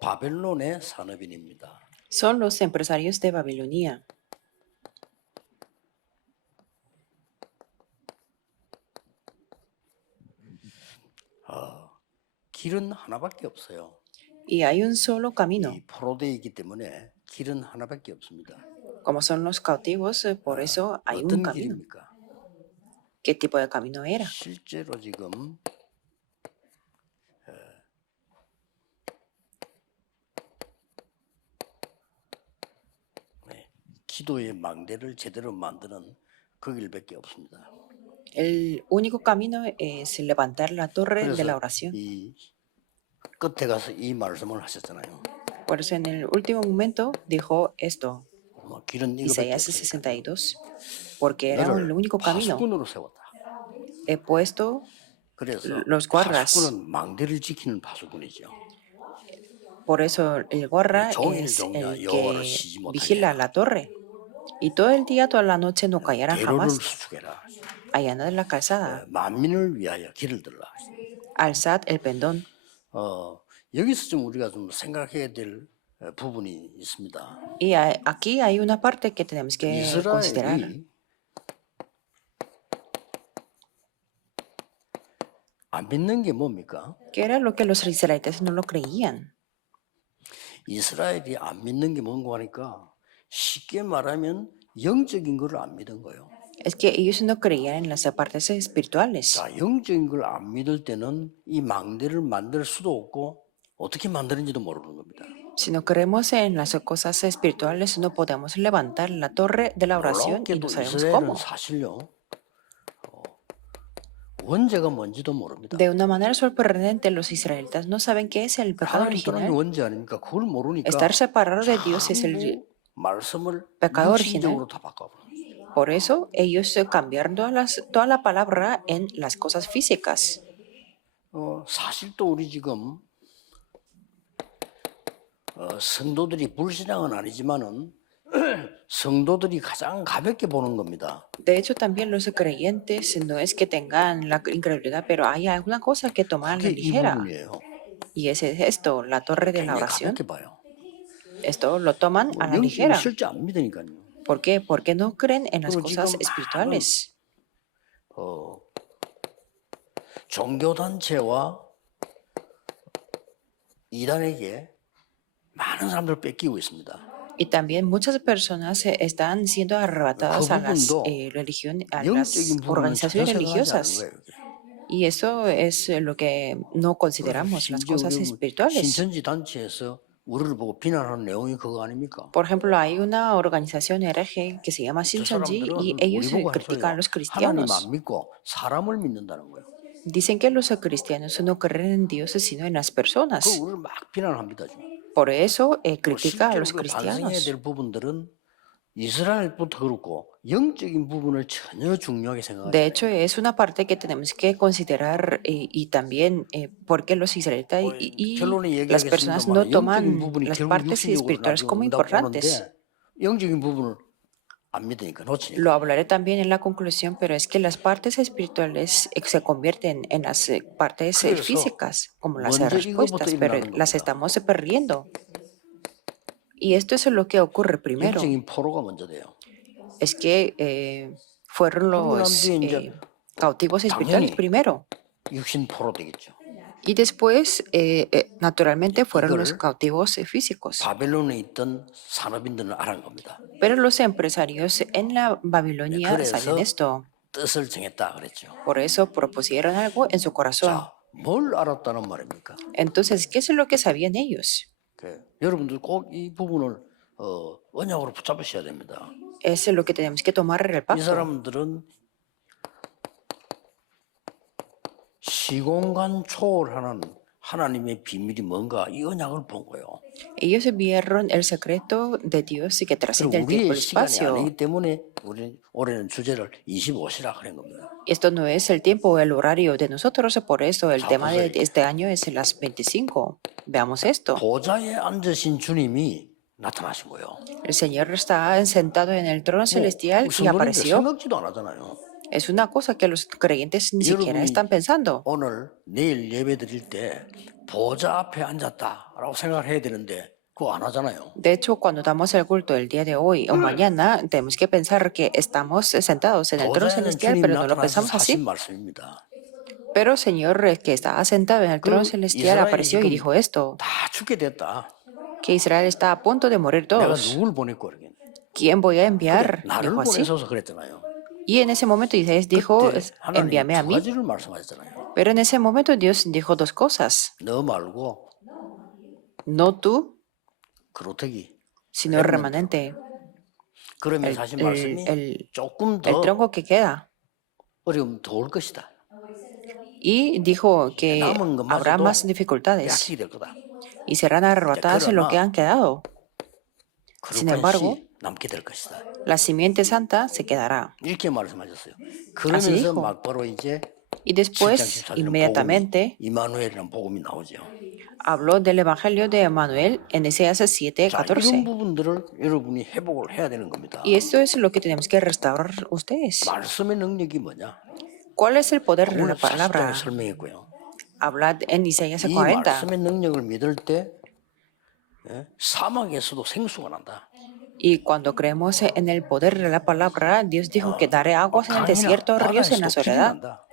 바벨론의 산업인입니다. Son los empresarios de Babilonia. 길은 하나밖에 없어요. Y hay un solo camino. 이 포로되이기 때문에 길은 하나밖에 없습니다. Como son los cautivos, por eso hay un 어떤 camino. 길입니까? ¿Qué tipo de camino era? 실제로 지금 기도의 망대를 제대로 만드는 그 길밖에 없습니다. El único camino es levantar la torre de la 그래서 oración. 이 끝에 가서 이 말씀을 하셨잖아요. Por eso en el último momento dijo esto, 길은 이거밖에 Isaías 없으니까 62, porque era el 너를 único camino. 파수꾼으로 세웠다. He puesto 그래서 los guardas. 파수꾼은 망대를 지키는 파수꾼이죠. Por eso el guarda 종일 es 종일 el 여호와를 que 쉬지 못하게 vigila la torre. Y todo el día, toda la noche no callarán 대로를 jamás. 수축해라. Allana de la calzada, 만민을 위하여 길을 들라. alzad el pendón. 여기서 좀 우리가 좀 생각해야 될 부분이 있습니다. Y aquí hay una parte que tenemos que considerar. 이스라엘이 안 믿는 게 뭡니까? ¿Qué era lo que los israelitas no lo creían? 이스라엘이 안 믿는 게 뭔가 하니까 쉽게 말하면 영적인 걸 안 믿은 거예요. Es que ellos no creían en las partes espirituales. 자, 영적인 걸 안 믿을 때는 이 망대를 만들 수도 없고 어떻게 만드는지도 모르는 겁니다. Si no creemos en las cosas espirituales, no podemos levantar la torre de la oración y 놀랍게도 no sabemos 이스라엘은 cómo. 사실요 원죄가 뭔지도 모릅니다. De una manera sorprendente, los israelitas no saben qué es el pecado 하나님 떠난 게 original. 원죄 아닙니까? 그걸 모르니까 Estar separado de Dios es el 전부 말씀을 pecado 육신적으로 original. 다 바꿔버려요. Por eso ellos cambiaron toda la palabra en las cosas físicas. 사실 또 우리 지금 성도들이 불신앙은 아니지만은 성도들이 가장 가볍게 보는 겁니다. De hecho, también los creyentes no es que tengan la incredulidad, pero hay alguna cosa que toman a la 그게 이 ligera. 부분이에요. Y ese es esto, la torre de la 굉장히 oración. 가볍게 봐요. Esto lo toman a la 영적인 ligera. 실제 안 믿으니까요. ¿Por qué? Porque no creen en las 그리고 cosas 지금 espirituales. 종교단체와 이단에게 많은 사람들을 뺏기고 있습니다. Y también muchas personas están siendo arrebatadas a las a las 영적인 부분은 organizaciones 전혀 생각하지 않은 religiosas. 거예요. 이게. Y eso es lo que no consideramos, las 심지어 cosas 우리 espirituales. 신천지 단체에서 우리를 보고 비난하는 내용이 그거 아닙니까? Por ejemplo, hay una organización hereje que se llama 저 Shincheonji y 사람들은 ellos 우리 보고 할 critican a los 소리가 하나님 cristianos. 안 믿고 사람을 믿는다는 거예요. Dicen que los cristianos no creen en Dios sino en las 그 personas. 우리를 막 비난합니다. 지금. Por eso critica a 실제로 los 우리가 반성해야 cristianos. 될 부분들은 이스라엘부터 그렇고 영적인 부분을 전혀 중요하게 생각하지 De hecho, es una parte que tenemos que considerar y también por qué los israelitas y 결론에 las personas no 얘기하겠습니다만 영적인 toman 부분이 las 결국 partes 육신적으로 espirituales como 나온다고 importantes. 보는데 영적인 부분을 안 믿으니까 놓치니까. Lo hablaré también en la conclusión, pero es que las partes espirituales se convierten en las partes 그래서 físicas, como las 먼저 respuestas, 이거부터 pero 일어나는 las 겁니다. estamos perdiendo. Y esto es lo que ocurre primero. 영적인 포로가 먼저 돼요. Es que fueron los cautivos espirituales 당연히 primero. 육신 포로 되겠죠. Y después, naturalmente, fueron los 이거를 cautivos físicos. 바벨론에 있던 산업인들은 알은 겁니다. Pero los empresarios en la Babilonia 그래서 saben esto. 뜻을 정했다 그랬죠. Por eso propusieron algo en su corazón. 자, 뭘 알았다는 말입니까? Entonces, ¿qué es lo que sabían ellos? 여러분들 꼭 이 부분을 언약으로 붙잡으셔야 됩니다. Es lo que tenemos que tomar en el 이 pacto. 사람들은 시공간 초월하는 하나님의 비밀이 뭔가 이 언약을 본 거예요. Ellos vieron el secreto de Dios que trasciende el tiempo y 우리의 el 시간이 espacio. 아니기 때문에 우리 올해는 주제를 25시라 그런 겁니다. Esto no es el tiempo o el horario de nosotros, por eso el 자, tema de 보세요. este año es las 25. Veamos esto. 보좌에 앉으신 주님이 나타나신 거예요. El Señor está sentado en el trono celestial y 성도님들 apareció. 생각지도 안 하잖아요. Es una cosa que los creyentes ni siquiera 여러분이 están pensando. 오늘 내일 예배 드릴 때 보좌 앞에 앉았다라고 생각을 해야 되는데 그거 안 하잖아요. De hecho, cuando damos el culto el día de hoy o mañana, tenemos que pensar que estamos sentados en el trono 보좌에는 celestial, 주님 pero no lo 나타나서 pensamos 하신 así. 말씀입니다. Pero el Señor que estaba sentado en el trono celestial 이스라엘이 apareció y 지금 dijo esto, 다 죽게 됐다. que Israel está a punto de morir 내가 todos. 누굴 보낼 거야? 그러겠네. ¿Quién voy a 그래, enviar? 나를 Dijo así. 보내셔서 그랬잖아요. Y en ese momento Isaías dijo, 그때 하나님 envíame a 두 mí. 가지를 말씀하셨잖아요. Pero en ese momento Dios dijo dos cosas. 너 말고 No tú, 그루터기. sino el remanente, 그러면 사실 말씀이 조금 el 더 tronco que queda. 어려움 더 올 것이다. Y dijo que 남은 habrá 것마저도 más dificultades 약식이 될 거다. y serán arrebatadas en lo que han quedado. Sin embargo, 그릇 남게 될 것이다. la simiente santa se quedará. 이렇게 말씀하셨어요. Así 그러면서 dijo. 막바로 이제 Y 7장 después, 14절은 inmediatamente, 이마누엘이라는 복음이 나오죠. habló del Evangelio de Emmanuel en Isaías 자, 7:14. 이런 부분들을 여러분이 회복을 해야 되는 겁니다. Y esto es lo que tenemos que restaurar ustedes. 말씀의 능력이 뭐냐? ¿Cuál es el poder de 오늘 la 40장에 palabra? 설명했고요. Hablad en Isaías 이 40. 말씀의 능력을 믿을 때 사막에서도 생수가 난다. Y cuando creemos en el poder de la palabra, Dios dijo que daré aguas en el desierto, ríos en la 바다에서도 soledad. 빛이 난다.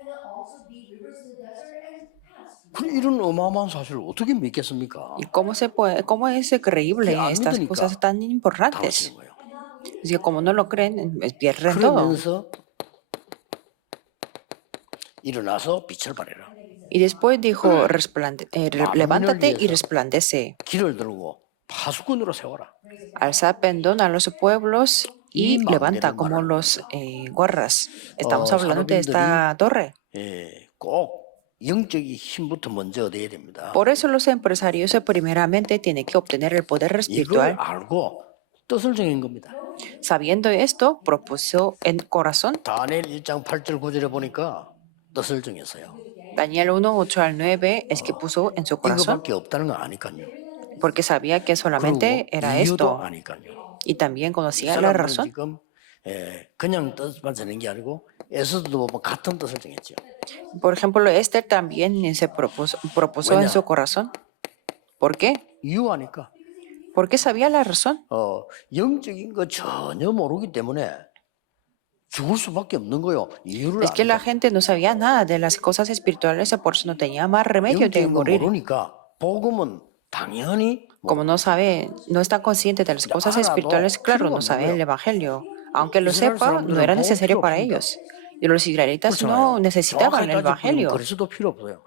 이런 어마어마한 사실을 어떻게 믿겠습니까? ¿Y cómo es creíble 안 estas 믿으니까 cosas tan importantes? 당하시는 거예요. Es que como no lo creen, pierden todo. 그러면서 일어나서 빛을 발해라. Y después dijo, levántate y resplandece, 길을 들고 파수꾼으로 세워라. alza pendón a los pueblos y Y levanta 마음대로 como 말하는 los guarras. Estamos hablando de 산업인들이 esta torre. 꼭 영적인 힘부터 먼저 얻어야 됩니다. Por eso los empresarios primeramente tienen que obtener el poder 이걸 espiritual. 알고 뜻을 정한 겁니다. Sabiendo esto, propuso en corazón. 다니엘 1장 8절 9절에 보니까 뜻을 정했어요. Daniel 1, 8 al 9 es que puso en su corazón 이거밖에 없다는 거 아니까요. porque sabía que solamente 그리고 era 이유도 esto 아니까요. y también 이 conocía la 사람들은 razón. 지금 그냥 뜻만 정한 게 아니고 에스더도 보면 같은 뜻을 정했죠. Por ejemplo, Esther también se propuso en su corazón. ¿Por qué? 이유 아니까. Porque sabía la razón. 영적인 거 전혀 모르기 때문에 죽을 수밖에 없는 거요. 이유를 Es que la 아니까. gente no sabía nada de las cosas espirituales, por eso no tenía más remedio de 영적인 거 morir. 모르니까 복음은 당연히 Como no sabe, no está consciente de las cosas espirituales, claro, no sabe el Evangelio. Aunque lo sepa, no era necesario para ellos. Y los israelitas no necesitaban el Evangelio. 그리스도 필요 없어요.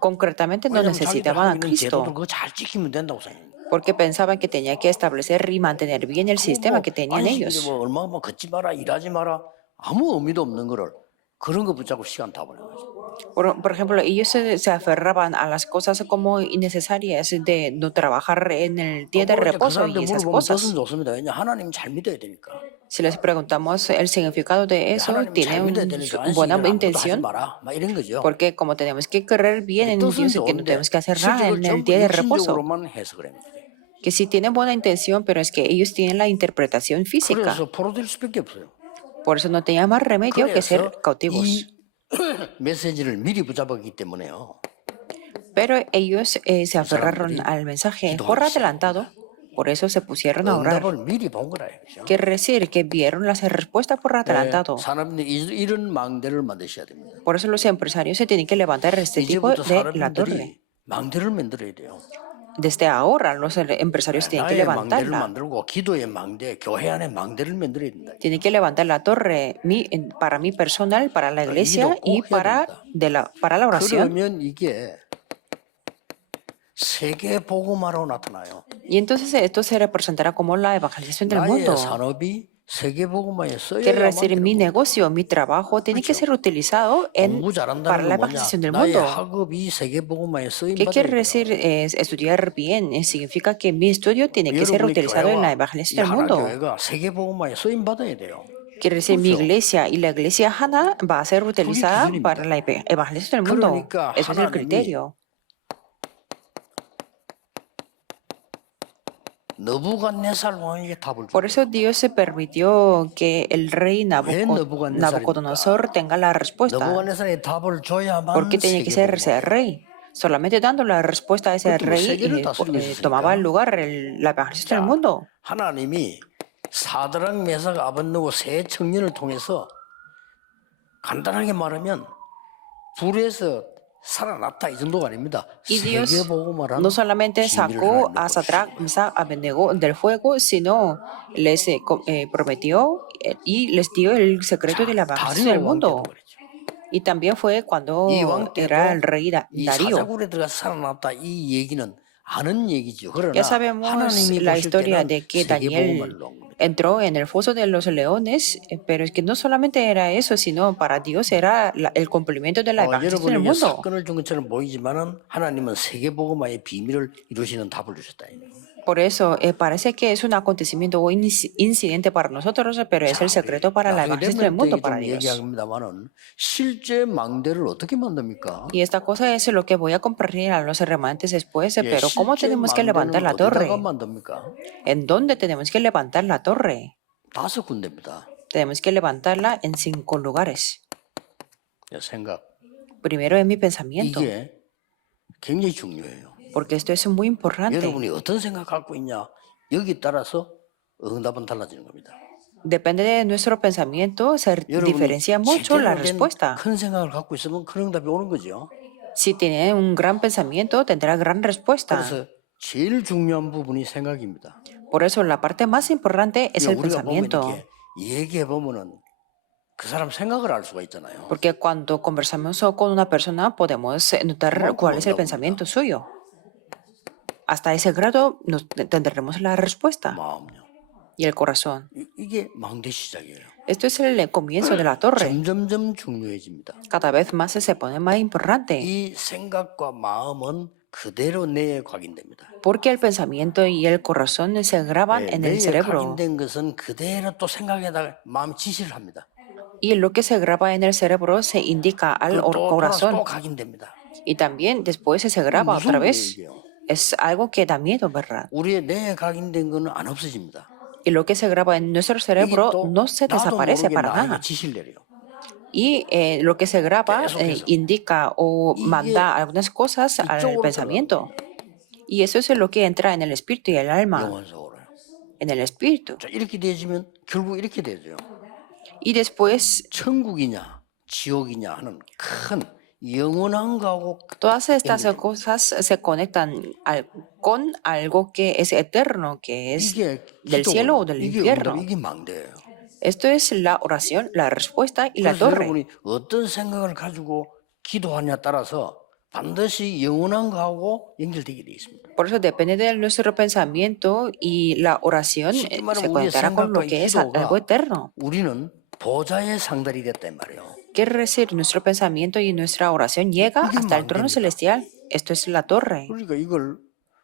Concretamente no 왜냐면 necesitaban a 자기들 Cristo, 제도들 그거 잘 지키면 된다고 생각해요. porque pensaban que tenía que establecer y mantener bien el sistema que tenían ellos. 뭐 얼마 뭐 걷지 마라, 일하지 마라, 아무 의미도 없는 거를 그런 거 붙잡고 시간 다 보내는 거죠. Por ejemplo, ellos se aferraban a las cosas como innecesarias de no trabajar en el día de 그 reposo y 사람들 esas 물어보면 뜻은 cosas. 좋습니다. 왜냐 하나님 잘 믿어야 되니까. Si les preguntamos el significado de eso, 하나님 잘 tiene 믿어야 되니까 buena 안식일을 아무것도 하지 intención, 마라, 막 이런 거죠. porque como tenemos que creer bien en 뜻은 Dios y que no 좋은데 tenemos que hacer nada 실제로 en el 전부 día de reposo, 육신적으로만 해석을 합니다. que sí tienen buena intención, pero es que ellos tienen la interpretación física. 그래서 포로될 수밖에 없어요. Por eso no tenía más remedio que ser 그래서 cautivos. 이 메시지를 미리 붙잡았기 때문에요. Pero ellos se aferraron al mensaje por adelantado, por eso se pusieron a orar. 응답을 미리 본 거라 이거죠. Quiere decir que vieron las respuestas por adelantado. 산업인들이 이런 망대를 만드셔야 됩니다. Por eso los empresarios se tienen que levantar este tipo 이제부터 de la torre. 산업인들이 망대를 만들어야 돼요. Desde ahora los empresarios tienen que 나의 망대를 levantarla. 만들고 기도의 망대, 교회 안에 망대를 만들어야 된다. Tienen que levantar la torre para mí personal, para la iglesia y para la oración. 그러면 이게 세계 복음화로 나타나요. Y entonces esto se representará como la evangelización del 나의 mundo. 산업이 세계 복음화에 Quiere decir, 써야만 mi negocio, mi trabajo tiene que ser utilizado 공부 para 잘한다는 la 건 뭐냐? evangelización del 나의 mundo. 학업이 세계 복음화에 쓰임 ¿Qué 받아야 quiere 돼요. decir estudiar bien? Significa que mi estudio tiene que ser 여러분의 utilizado en la 교회와 이 evangelización del 하나 mundo. 교회가 세계 복음화에 쓰임 받아야 돼요. Quiere decir, mi 그렇죠. iglesia y la iglesia Hana va a ser utilizada 기준입니다. para la evangelización del mundo. 그러니까 Eso es el 하나님이 criterio. 느부갓네살 왕에게 답을 Por 줍니다. eso Dios se permitió que el rey Nabucodonosor Nabucodonosor tenga la respuesta. 느부갓네살이 답을 줘야만 Porque tenía que 세계 ser 복음화. rey. solamente dando la respuesta a ese 그것도 뭐 rey 세계를 다스리고 있었으니까. tomaba el lugar la evangelista del mundo. 하나님이 사드락 메삭 아벳느고 세 청년을 통해서 간단하게 말하면 불에서 살아났다 이 정도가 아닙니다. Y Dios 세계복음화라는 no solamente 비밀을 sacó 하나님 a 보여주신 Sadrach, 거예요. Mesach, Abednego del fuego, sino les prometió y les dio el secreto de la evangelista del 다리오 왕 때도 mundo. 그랬죠. Y también fue cuando 이 왕 era el 때도 rey 이 Darío. 사자굴에 들어가서 살아났다 이 얘기는 아는 얘기죠. Ya 그러나 sabemos 하나님이 la 보실 historia 때는 de que 세계복음화를 Daniel 넣은 겁니다. entró en el foso de los leones, pero es que no solamente era eso, sino para Dios era el cumplimiento de la evangelista del 여러분에게 mundo. 사건을 준 것처럼 보이지만은 하나님은 세계복음화의 비밀을 이루시는 답을 주셨다. Por eso parece que es un acontecimiento o incidente para nosotros, pero es el secreto para la 나중에 evangelista del 렘넌트 mundo 얘기 para 좀 Dios. 얘기합니다만은 실제 망대를 어떻게 만듭니까? Y esta cosa es lo que voy a compartir a los remanentes después, 예, pero ¿cómo 실제 tenemos que levantar 망대는 la torre? 어디다가 만듭니까? ¿En dónde tenemos que levantar la torre? 5군데입니다. Tenemos que levantarla en 5 lugares. 생각. Primero en mi pensamiento, 이게 굉장히 중요해요. porque esto es muy importante. 여러분이 어떤 생각 갖고 있냐 여기 따라서 응답은 달라지는 겁니다. Depende de nuestro pensamiento, se 여러분이 diferencia mucho la 제대로 된 respuesta. 큰 생각을 갖고 있으면 그 응답이 오는 거죠. Si tiene un gran pensamiento, tendrá gran respuesta. 그래서 제일 중요한 부분이 생각입니다. Por eso la parte más importante es el 우리가 보면 pensamiento. 이렇게 얘기해 보면은 그 사람 생각을 알 수가 있잖아요. Porque cuando conversamos con una persona podemos notar cuál es el pensamiento suyo. Hasta ese grado tendremos la respuesta 마음요. y el corazón. 이게 망대 시작이에요. Esto es el comienzo de la torre. 점점점 중요해집니다. Cada vez más se pone más importante. 이 생각과 마음은 그대로 뇌에 각인됩니다. Porque el pensamiento y el corazón se graban en el 뇌에 cerebro. 각인된 것은 그대로 또 생각에다가 마음 지시를 합니다. Y lo que se graba en el cerebro se indica al 또 돌아서 corazón. 또 각인됩니다. Y también después se graba otra 무서운 vez. 얘기예요. Es algo que da miedo, ¿verdad? 우리의 뇌에 각인된 거는 안 없어집니다. Y lo que se graba en nuestro 이게 cerebro 또 no se 나도 desaparece 모르게 para 나에게 nada. 지시를 내려요. Y lo que se graba 계속해서. indica o manda algunas cosas al 이쪽으로 pensamiento. Y eso es lo que entra en el espíritu y el alma. 영원 속으로요. En el espíritu. 자, 이렇게 되지면 결국 이렇게 되죠. Y después 천국이냐 지옥이냐 하는 큰 영원한 거하고 todas estas cosas se conectan con algo que es eterno, que es 이게 del cielo o del 이게 infierno. 응답, 이게 망대예요. Esto es la oración, la respuesta y la 그래서 torre. 여러분이 어떤 생각을 가지고 기도하냐에 따라서 반드시 영원한 거하고 연결되게 되어 있습니다. Por eso depende de nuestro pensamiento y la oración 쉽게 말하면 se 우리의 conectará con lo 생각과 que es 기도가 algo eterno. 우리는 보좌의 상달이 됐단 말이에요. Quiere decir, nuestro pensamiento y nuestra oración llega 이게 hasta el trono 망대입니다. celestial. Esto es la torre. 그러니까 이걸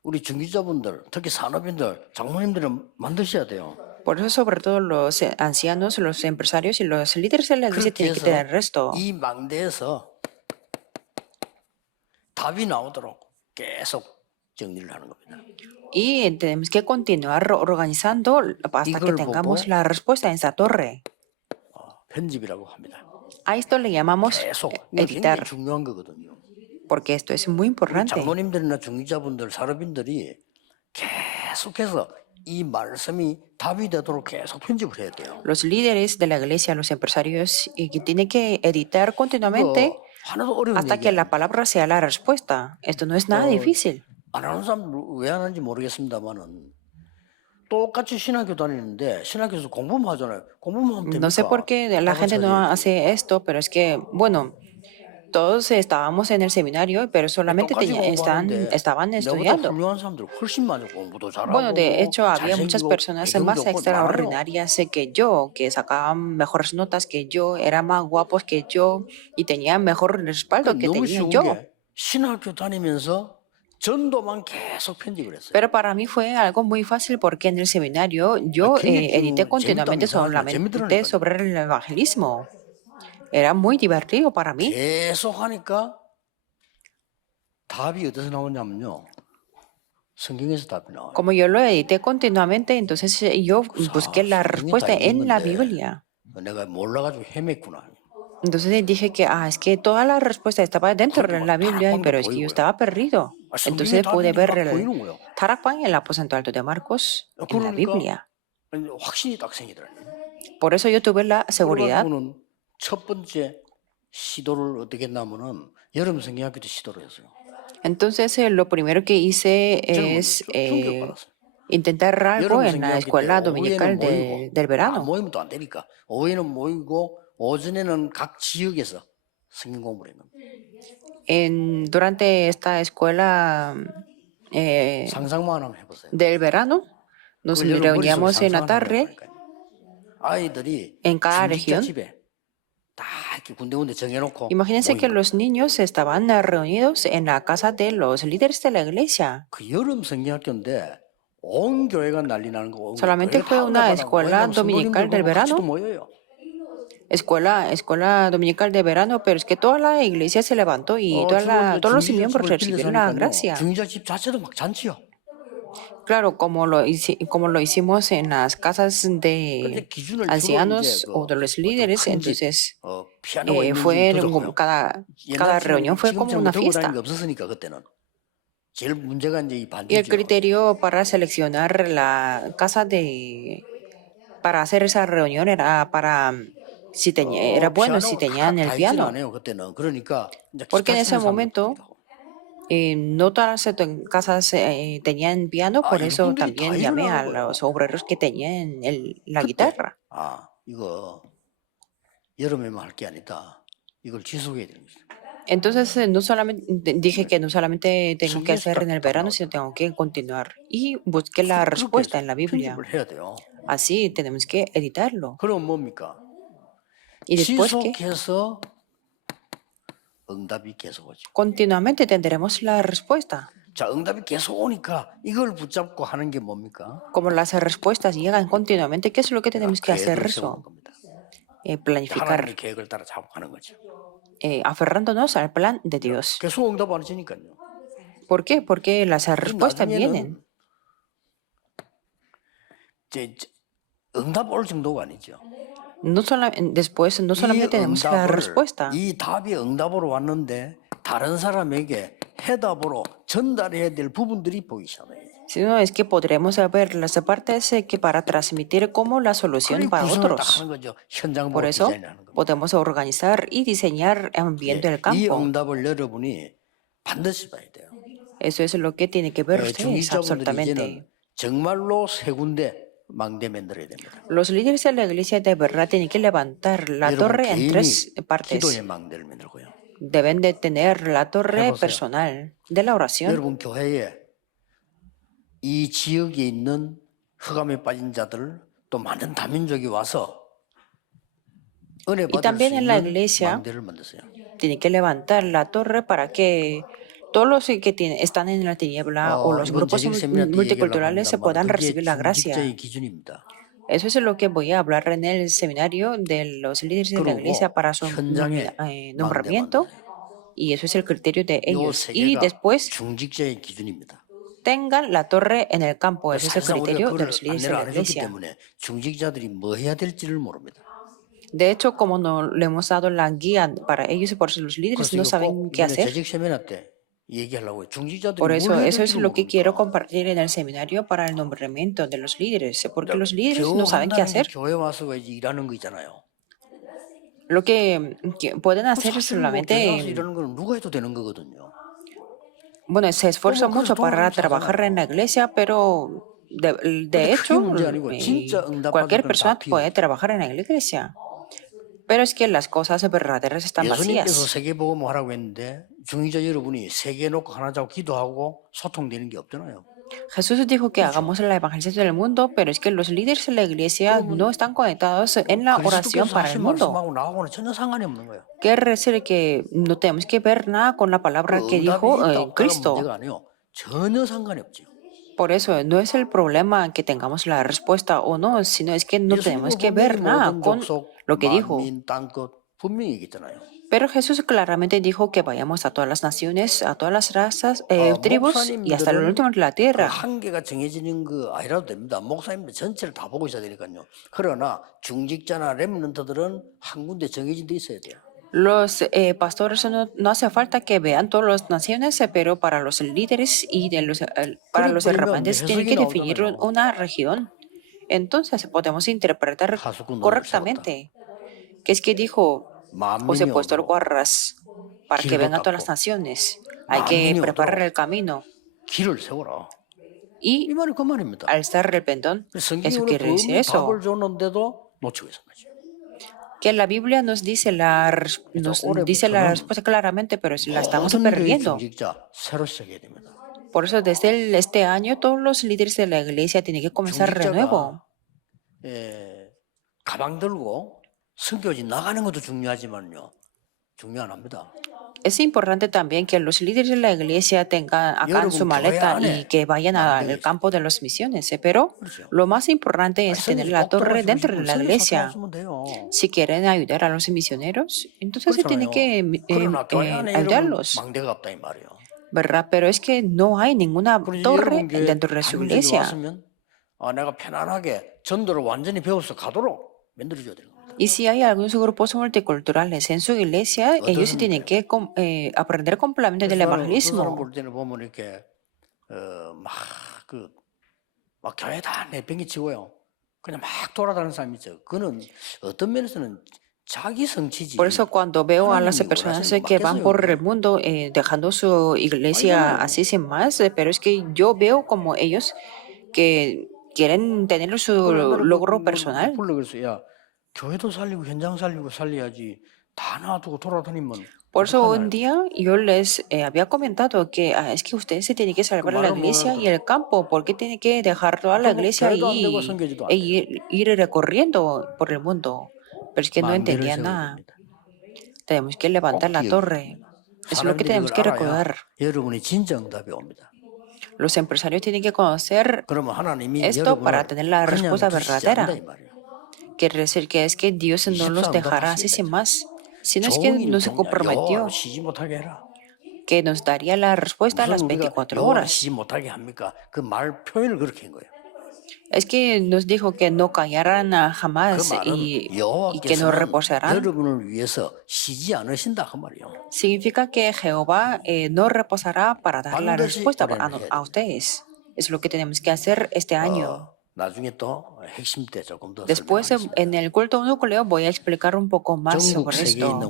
우리 중기자분들, 특히 산업인들, 장모님들은 만드셔야 돼요. Por eso, sobre todo los ancianos, los empresarios y los líderes de la iglesia 그렇게 tienen que tener 해서 esto. 이 망대에서 답이 나오도록 계속 정리를 하는 겁니다. Y tenemos que continuar organizando hasta que 이걸 tengamos 보고 la respuesta en esta torre. 편집이라고 합니다. A esto le llamamos 계속 이거 굉장히 editar, 중요한 거거든요. porque esto es muy 우리 importante. 장모님들이나 중기자분들, 산업인들이 계속해서 이 말씀이 답이 되도록 계속 편집을 해야 돼요. Los líderes de la iglesia, los empresarios, y que tienen que editar continuamente 이거 하나도 어려운 hasta que 얘기 la palabra sea la respuesta. Esto no es nada difícil. 안 하는 사람 왜 안 하는지 모르겠습니다만은 똑같이 신학교 다니는데 신학교에서 공부만 하잖아요. 공부만 하면 됩니까? No sé por qué la gente no hace esto, pero es que, bueno, todos estábamos en el seminario, pero solamente 똑같이 공부하는데 estaban 내보다 estudiando. 훌륭한 사람들 훨씬 많이 공부도 잘하고 Bueno, de hecho, había muchas 잘생기고 personas 배경도 más 없고 많아요. extraordinarias que yo, que sacaban mejores notas que yo, eran más guapos que yo y tenían mejor respaldo que 너무 tenía 쉬운 yo. 게 신학교 다니면서 전도만 계속 편집을 했어요. Pero para mí fue algo muy fácil porque en el seminario yo 굉장히 edité 재밌다면 continuamente 이상하죠. solamente 재밌더라니까요. sobre el evangelismo. Era muy divertido para mí. 계속 하니까 답이 어디서 나오냐면요. 성경에서 답이 나와요. Como yo lo edité continuamente, entonces yo busqué la respuesta en la Biblia. 내가 몰라가지고 헤맸구나. Entonces dije que, es que toda la respuesta estaba dentro de la Biblia, pero es que yo estaba perdido. 성경에 Entonces pude 답이 ver 막 el 보이는 거예요. Tarakpan, el aposento alto de Marcos, en la 그러니까 Biblia. 확신이 딱 생기더라고요. Por eso yo tuve la seguridad. 그래가지고는 첫 번째 시도를 어떻게 했냐면은 여름 성경학교 때 시도를 했어요. Entonces lo primero que hice 저는 es 충격받았어요. intentar algo 여름 en la 성경학교 때 escuela 오후에는 dominical 모이고 del 안 verano. 모이면 또 안 되니까 오후에는 모이고 오전에는 각 지역에서 성경 공부를 했는 거예요. Durante esta escuela 상상만 한번 해보세요. del verano, nos 그걸 여러분 머릿속에 reuníamos en la 상상을 한번 tarde 해보니까요. 아이들이 en cada 중직자 región. 집에 다 이렇게 군데군데 정해놓고 Imagínense 모인 que 거예요. los niños estaban reunidos en la casa de los líderes de la iglesia. 그 여름 성경학교인데 온 교회가 난리 나는 거. Solamente fue una escuela dominical del verano. 모여요. Escuela dominical de verano, pero es que toda la iglesia se levantó y todos los miembros recibieron la gracia. 중직자 집 자체도 막 잔치요. Claro, como lo hicimos en las casas de 그런데 기준을 주로 ancianos 이제 o de los líderes, entonces 피아노가 있는지 fue 더 좋고요. cada reunión fue como una fiesta. 게 없었으니까 그때는 제일 문제가 이제 이 Y el 반주죠. criterio para seleccionar la casa para hacer esa reunión era para si era bueno si tenían el piano. 그때는 그러니까 이제 Porque en 기타 ese 치는 사람도 momento 있고. no todas las casas tenían piano, por eso 이분들이 también 다 llamé a 일어나는 거예요. los obreros que tenían la 그때, guitarra. 이거 여름에만 할 게 아니다. 이걸 지속해야 되는 거죠. Entonces no solamente dije que no solamente tengo que 성경에서 hacer en el 딱 verano, 나오죠. sino tengo que continuar. Y busqué la respuesta en la Biblia. 편집을 해야 돼요. Así tenemos que editarlo. 그럼 뭡니까? Y después que 지속해서 응답이 계속 오죠. continuamente tendremos la respuesta. 자, 응답이 계속 오니까 이걸 붙잡고 하는 게 뭡니까? Como las respuestas llegan continuamente, ¿qué es lo que tenemos que hacer 계획을 eso? 세우는 겁니다. Planificar, 하나님의 계획을 따라 잡고 가는 거죠. aferrándonos al plan de Dios. 계속 응답 안 해주니까요. ¿Por qué? Porque las respuestas 나중에는 vienen. 이제 응답 올 정도가 아니죠. Después no solamente tenemos la respuesta, 이 답이 응답으로 왔는데 다른 사람에게 해답으로 전달해야 될 부분들이 보이기 시작해요. sino es que podremos ver las partes que para transmitir como la solución para 구성을 딱 otros. 하는 거죠. 현장 Por 보고 eso 디자인하는 겁니다. podemos organizar y diseñar ambiente del 이 campo. 응답을 여러분이 반드시 봐야 돼요. Eso es lo que tiene que ver ustedes 중직자분들이 absolutamente. 이제는 정말로 세 군데 망대 만들어야 됩니다. Los líderes de la iglesia de verdad tienen que levantar la 여러분 torre en 개인이 tres partes. 기도의 망대를 만들고요. Deben de tener la torre 해보세요. personal de la oración. 여러분 교회에 이 지역에 있는 흑암에 빠진 자들 또 많은 다민족이 와서 은혜 받을 수 también en la 있는 iglesia 망대를 만드세요. Tienen que levantar la torre para que todos los que están en la tiniebla o los 이번 grupos 재직 세미나 때 얘기하려고 multiculturales se 합니다만 puedan 그게 recibir la gracia. 중직자의 기준입니다. Eso es lo que voy a hablar en el seminario de los líderes de la 그리고 iglesia para su 현장에 nombramiento. Y eso es el criterio de 이 ellos. 세 Y 개가 después 중직자의 기준입니다. tengan la torre en el campo. Ese es el 사실상 우리가 criterio de 그걸 los líderes de 안내를 la 안 해줬기 iglesia. 때문에 중직자들이 뭐 해야 될지를 모릅니다. De hecho, como no le hemos dado la guía para ellos y por eso los líderes 그래서 no 이거 saben 꼭 qué 이번에 hacer. 재직 세미나 때 얘기하려고 중직자들이 Por 뭘 eso, 해야 eso es 될지를 lo que quiero 모르니까. compartir en el seminario para el nombramiento de los líderes, porque los líderes no saben qué 교환하는 게 hacer. 교회 와서 이제 일하는 거 있잖아요. Lo que pueden hacer es 사실 뭐 교회 와서 solamente, 일하는 거는 누가 해도 되는 거거든요. bueno, se esfuerzan 그래서 mucho 돈을 para 많이 trabajar 받잖아요. en la iglesia, pero de 근데 hecho, 그게 문제 아니고 진짜 응답받을 cualquier 건 persona 다 비어 puede 있죠. trabajar en la iglesia. Pero es que las cosas verdaderas están 예수님께서 vacías. 세계복음 하라고 했는데 중직자 여러분이 세계 놓고 하나 잡고 기도하고 소통되는 게 없잖아요. Jesús dijo que hagamos la evangelización del mundo, pero es que los líderes de la iglesia no están conectados en la oración 그리스도께서 para el 하신 mundo. 말씀하고 나하고는 전혀 상관이 없는 거예요. Quiere decir que no tenemos que ver nada con la palabra que 응답이 dijo 있다 없다가 Cristo. 문제가 아니에요. 전혀 상관이 없죠. Por eso no es el problema que tengamos la respuesta o no, sino es que no tenemos que ver nada con lo que dijo. 만민, 땅끝 분명히 얘기했잖아요. Pero Jesús claramente dijo que vayamos a todas las naciones, a todas las razas, tribus y hasta el último de la 그 tierra. 한계가 정해지는 거 아니라도 됩니다. 목사님들 전체를 다 보고 있어야 되니까요. 그러나 중직자나 렘넌트들은 한 군데 정해진 데 있어야 돼요. Los pastores no hace falta que vean todas las naciones, pero para los líderes y para los 그러면 remanentes 이제 tienen 해석이 que definir 나오잖아요. una región. Entonces podemos interpretar 하수구 너를 세웠다. correctamente. ¿Qué es que dijo? Os he 만민이 puesto 오도록 guardas para que 길도 vengan todas las 닦고 naciones. Hay que 만민이 preparar 오도록 el camino. 길을 세워라. 이 Y 말이 그 말입니다. alzar el pendón. 성경이 Eso 오늘 quiere decir 분명히 답을 eso. 줬는데도 놓치고 있는 거죠. Que la Biblia nos dice nos dice la 올해부터는 respuesta claramente, pero la estamos 모든 교회 perdiendo. 중직자 새로 시작해야 됩니다. Por eso, desde este año, todos los líderes de la iglesia tienen que comenzar de nuevo. 가방 들고 선교지 나가는 것도 중요하지만요. 중요합니다. Es importante también que los líderes de la iglesia tengan acá en su maleta y que vayan al campo de las misiones. Pero lo más importante es tener la torre dentro de la iglesia. Si quieren ayudar a los misioneros, entonces se tienen que ayudarlos. 망대가 없다 이 말이에요. ¿Verdad? Pero es que no hay ninguna torre dentro de su iglesia. 내가 편안하게 전도를 완전히 배워서 가도록 만들어줘야 되는 겁니다. Y si hay algunos grupos multiculturales en su iglesia, ellos se tienen que aprender completamente del evangelismo. 볼 때는 보면 이렇게 막 교회 다 내팽개치고요. 그냥 막 돌아다니는 사람이 있죠. 그는 어떤 면에서는 자기 성취지. Por eso cuando veo a las personas que van por el mundo dejando su iglesia así sin más, pero es que yo veo como ellos que quieren tener su logro personal. 교회도 살리고 현장 살리고 살려야지 다 놔두고 돌아다니면. Por eso un día yo les había comentado que es que ustedes se tienen que salvar la iglesia y el campo, porque tienen que dejar toda la iglesia y ir recorriendo por el mundo. Pero es que no entendía nada. Tenemos que levantar la torre. Es lo que tenemos que recordar. 여러분이 진짜 응답이 옵니다. Los empresarios tienen que conocer esto para tener la respuesta verdadera. Quiere decir que es que Dios no los dejará así sin más, sino es que nos comprometió que nos daría la respuesta a las 24 horas. Es que nos dijo que no callarán jamás y que no reposarán. Significa que Jehová no reposará para dar la respuesta a ustedes. Es lo que tenemos que hacer este año. Después, en el culto núcleo, voy a explicar un poco más sobre esto.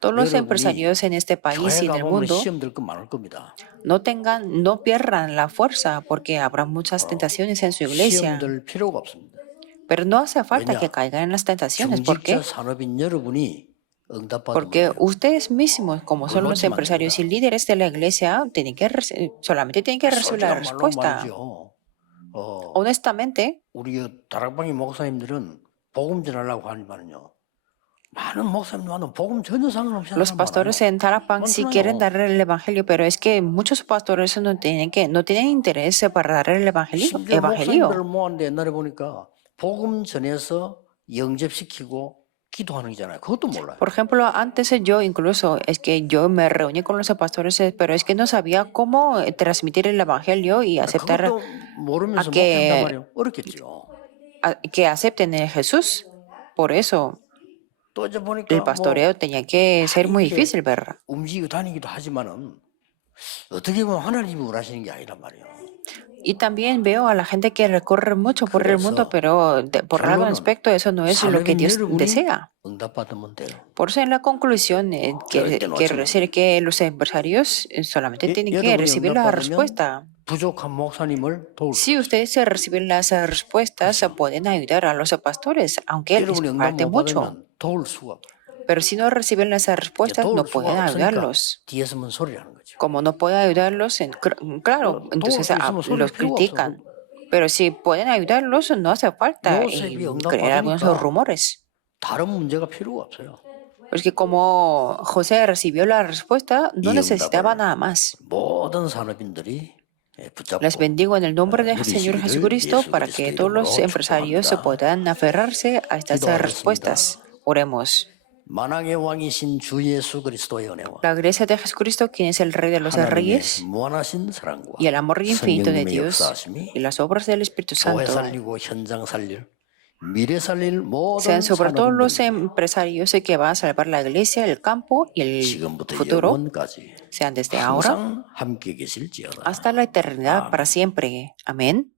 Todos los empresarios en este país y en el mundo no pierdan la fuerza porque habrá muchas tentaciones en su iglesia. Pero no hace falta que caigan en las tentaciones. ¿Por qué? Porque ustedes mismos, como son los empresarios y líderes de la iglesia, solamente tienen que recibir la respuesta. Honestamente, los pastores en Tarapang sí quieren dar el evangelio, pero es que muchos pastores no tienen interés para dar el evangelio. Por ejemplo, antes yo me reuní con los pastores, pero es que no sabía cómo transmitir el evangelio y aceptar que acepten a Jesús. Por eso el pastoreo tenía que ser muy difícil, ¿verdad? Y también veo a la gente que recorre mucho por el mundo, pero por algún aspecto eso no es lo que Dios desea. Por eso en la conclusión quiero decir que los empresarios solamente tienen que recibir la respuesta. Si ustedes reciben las respuestas, pueden ayudar a los pastores, aunque les falte mucho. Pero si no reciben las respuestas, no pueden ayudarlos. Como no pueden ayudarlos, claro, entonces los critican. Pero si pueden ayudarlos, no hace falta crear algunos rumores. Porque como José recibió la respuesta, no necesitaba nada más. Les bendigo en el nombre del Señor Jesucristo para que todos los empresarios puedan aferrarse a estas respuestas. Oremos. La gracia de Jesucristo, quien es el Rey de los Reyes, y el amor infinito de Dios y las obras del Espíritu Santo sean sobre todo los empresarios que van a salvar la iglesia, el campo y el futuro, sean desde ahora hasta la eternidad para siempre. Amén.